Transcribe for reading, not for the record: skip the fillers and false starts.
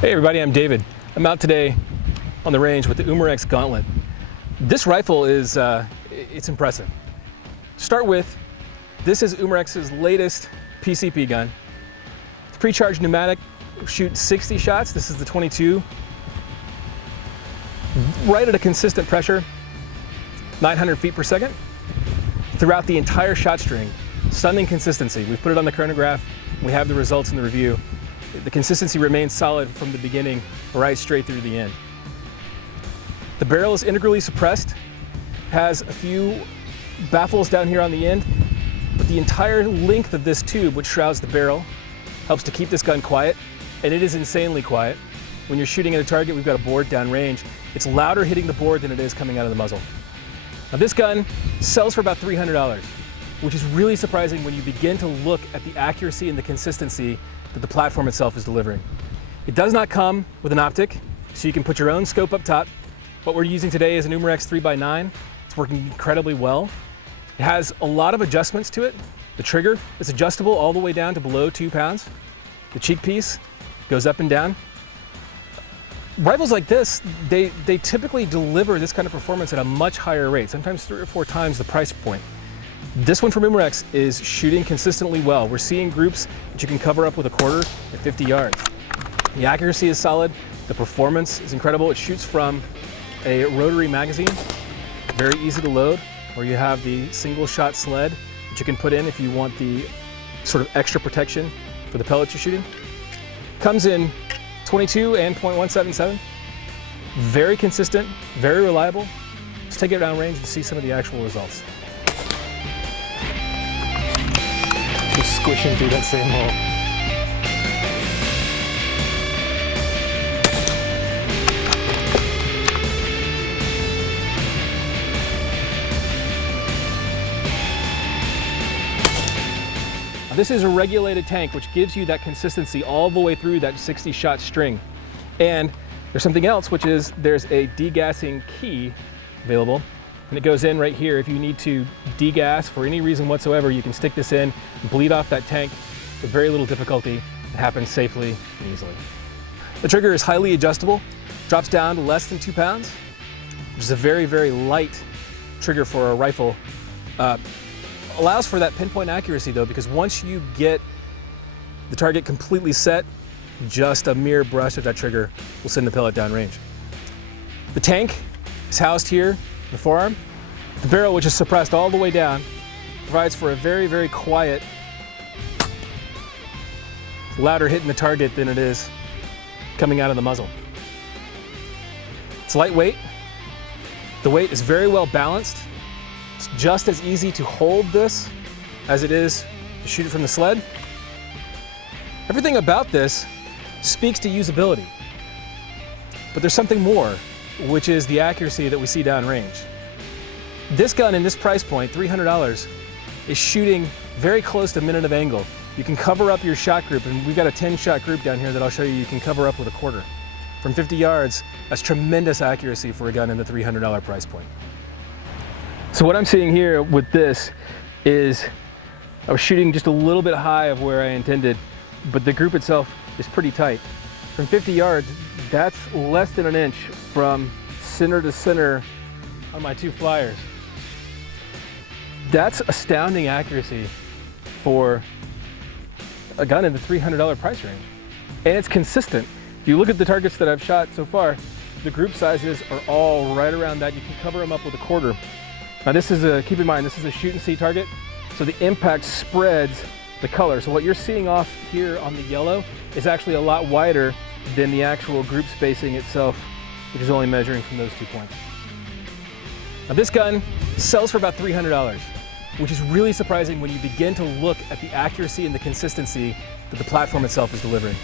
Hey everybody, I'm David. I'm out today on the range with the Umarex Gauntlet. This rifle is, it's impressive. To start with, this is Umarex's latest PCP gun. It's pre-charged pneumatic, shoots 60 shots. This is the 22. Right at a consistent pressure, 900 feet per second, throughout the entire shot string. Stunning consistency. We've put it on the chronograph. We have the results in the review. The consistency remains solid from the beginning right straight through the end. The barrel is integrally suppressed, has a few baffles down here on the end, but the entire length of this tube, which shrouds the barrel, helps to keep this gun quiet, and it is insanely quiet. When you're shooting at a target, we've got a board downrange. It's louder hitting the board than it is coming out of the muzzle. Now this gun sells for about $300, which is really surprising when you begin to look at the accuracy and the consistency that the platform itself is delivering. It does not come with an optic, so you can put your own scope up top. What we're using today is an Umarex 3x9. It's working incredibly well. It has a lot of adjustments to it. The trigger is adjustable all the way down to below 2 pounds. The cheek piece goes up and down. Rifles like this, they typically deliver this kind of performance at a much higher rate, sometimes 3 or 4 times the price point. This one from Umarex is shooting consistently well. We're seeing groups that you can cover up with a quarter at 50 yards. The accuracy is solid. The performance is incredible. It shoots from a rotary magazine, very easy to load, where you have the single shot sled that you can put in if you want the sort of extra protection for the pellets you're shooting. Comes in 22 and .177. Very consistent, very reliable. Let's take it down range and see some of the actual results. Just squishing through that same hole. Now, this is a regulated tank, which gives you that consistency all the way through that 60 shot string. And there's something else, which is there's a degassing key available. And it goes in right here. If you need to degas for any reason whatsoever, you can stick this in and bleed off that tank with very little difficulty. It happens safely and easily. The trigger is highly adjustable, drops down to less than 2 pounds, which is a very, very light trigger for a rifle. Allows for that pinpoint accuracy though, because once you get the target completely set, just a mere brush of that trigger will send the pellet downrange. The tank is housed here, the forearm. The barrel, which is suppressed all the way down, provides for a very, very quiet, louder hit in the target than it is coming out of the muzzle. It's lightweight. The weight is very well balanced. It's just as easy to hold this as it is to shoot it from the sled. Everything about this speaks to usability. But there's something more, which is the accuracy that we see downrange. This gun in this price point, $300, is shooting very close to minute of angle. You can cover up your shot group, and we've got a 10-shot group down here that I'll show you can cover up with a quarter. From 50 yards, that's tremendous accuracy for a gun in the $300 price point. So what I'm seeing here with this is I was shooting just a little bit high of where I intended, but the group itself is pretty tight. From 50 yards, that's less than an inch from center to center on my 2 flyers. That's astounding accuracy for a gun in the $300 price range. And it's consistent. If you look at the targets that I've shot so far, the group sizes are all right around that. You can cover them up with a quarter. Now this is keep in mind, this is a shoot and see target, so the impact spreads the color. So what you're seeing off here on the yellow is actually a lot wider than the actual group spacing itself, which is only measuring from those 2 points. Now this gun sells for about $300, which is really surprising when you begin to look at the accuracy and the consistency that the platform itself is delivering.